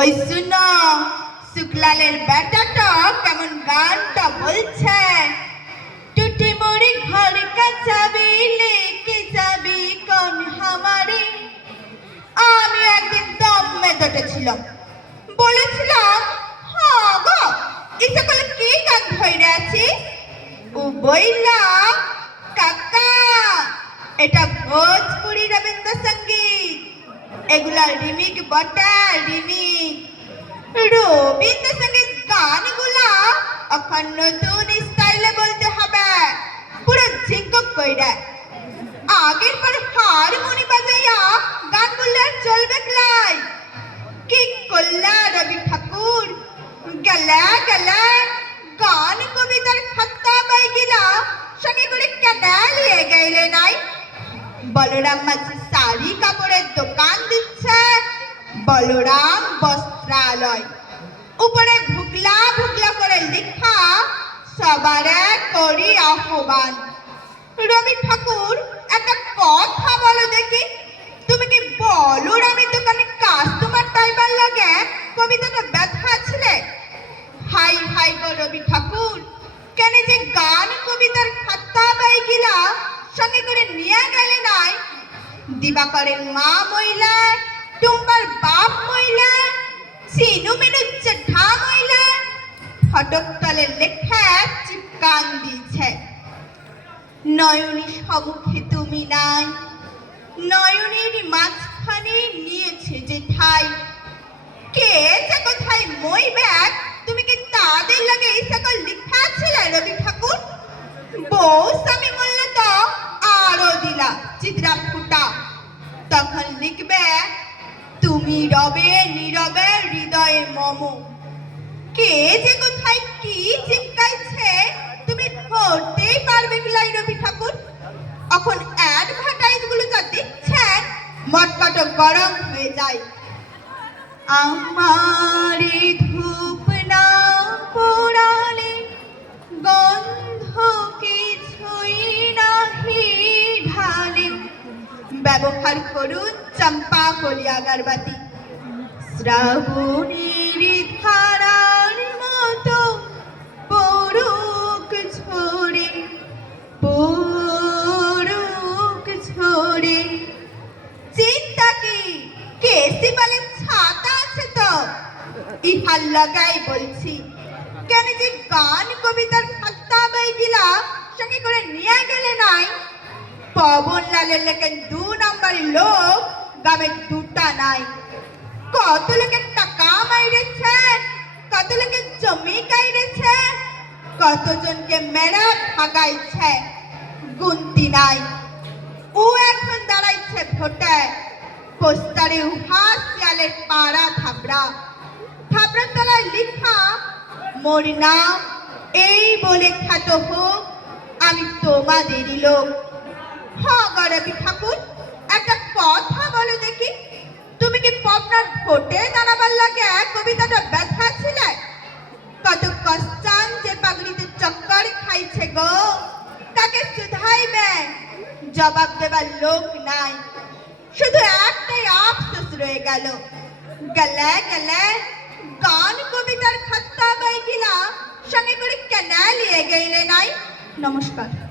ওই শুনো, শুক্লালের বেটাটা কেমন গানটা বলছে টুটি মোড়ি ঘর কা চাবি লেকে যাবি কোন হামারে? আমি একদিন দমে ছিলাম। বলেছিলাম হ্যাঁ গো ইচ্ছা করলে কি গান ধরে আছি? ও বইলা কাকা, এটা ভোজপুরি রবীন্দ্রসঙ্গীত। এগুলা রিমিক বটা, রিমিক রবীন্দ্রসঙ্গীত গানগুলা এখন নতুন স্টাইলে বলতে হবে। পুরো ঝিঙ্কক কইরা। আগের পর হারমোনি বাজাইয়া গান বললে আর চলবে ক্লাই। কি করলা রবি ঠাকুর? গেলা গেলা। গান কবিতার খাত্তা বাই গিলা সঙ্গে করে কেডা লিয়ে গেলে নাই। বলরাম মাঝে শাড়ি কাপড়ের দোকান দিচ্ছে। বলরাম বস্ত্রালয়। উপরে ভুগলা ভুগলা করে লেখা, সবারে করি আহ্বান। রবি ঠাকুর, একটা কথা বলো দেখি। তুমি কি বলো রবি, দোকানে কাস্টমার টাইবার লাগে কবিতাটা ব্যথা ছিলে? হাই হাই গো রবি ঠাকুর, কেন যে গান কবিতার খাতা বাই গিলা সঙ্গে করে নিয়ে গেলে নাই? দিবাকরের মা মহিলা টুম্বার বাপ মহিলা সিনু মিনু চেঠা মহিলা ফটক তলে লেখা চিপকান দিয়েছে নয়নী সম্মুখে তুমি নাই, নয়নের মাঝখানে নিয়েছে যে ঠাই। কে যে কোথায় মই ব্যাগ তুমি কি তাদের লাগে এই লিখা ছিল রবি ঠাকুর? বউ স্বামী বললে তো আরও দিলা চিত্রা তখন লিখবে তুমি রবে নীরবে হৃদয়ে মম। কে যে কোথায় কি চিৎকাইছে তুমি ধরতেই পারবে বিলাই রবি ঠাকুর। এখন অ্যাডভার্টাইজগুলো যা দিচ্ছেন, মটকাটো গরম হয়ে যায়। আমার ধূপ ব্যবহার করুন চম্পা কলি আগরবাতি। শ্রাবণীর ধারার মতো পরুক ঝরে পরুক ঝরে। চিন্তা কি? কেসি বলে ছাতা আছে তো? ইহার লাগাই বলছি, কেন যে গান কবিতার খাত্তা বই গিলা সঙ্গে করে নিয়ে গেলে নাই? পবন লালের লেখেন দু নম্বরের লোক গ্রামে দুটা নাই। কত লোকের টাকা মাইরেছে? কত লোকের জমি কাইরেছে? কতজনকে মেরা ভাগাইছে গুনতি নাই। ও এখন দাঁড়াইছে ভোটে। পোস্টারে উহা শিয়ালের পাড়া থাবড়া থাবড়া তলায় লিখা মোর নাম এই বলে খ্যাত হোক, আমি তোমাদেরই লোক। হ্যাঁ ঠাকুর, একটা কথা বলো দেখি। তুমি কি পপনার ভোটে দাঁড়াবার লাগে কবিতাটা ব্যথা ছিলে? কত কষ্টান যে পাগড়িতে চক্কর খাইছে গো। তাকে শুধাইবে জবাব দেবার লোক নাই। শুধু একটাই আফসোস রয়ে গেল। গেলে গেলে গান কবিতার খাত্তা বাই গিলা সঙ্গে করে কেন লিয়ে গেলে নাই। নমস্কার।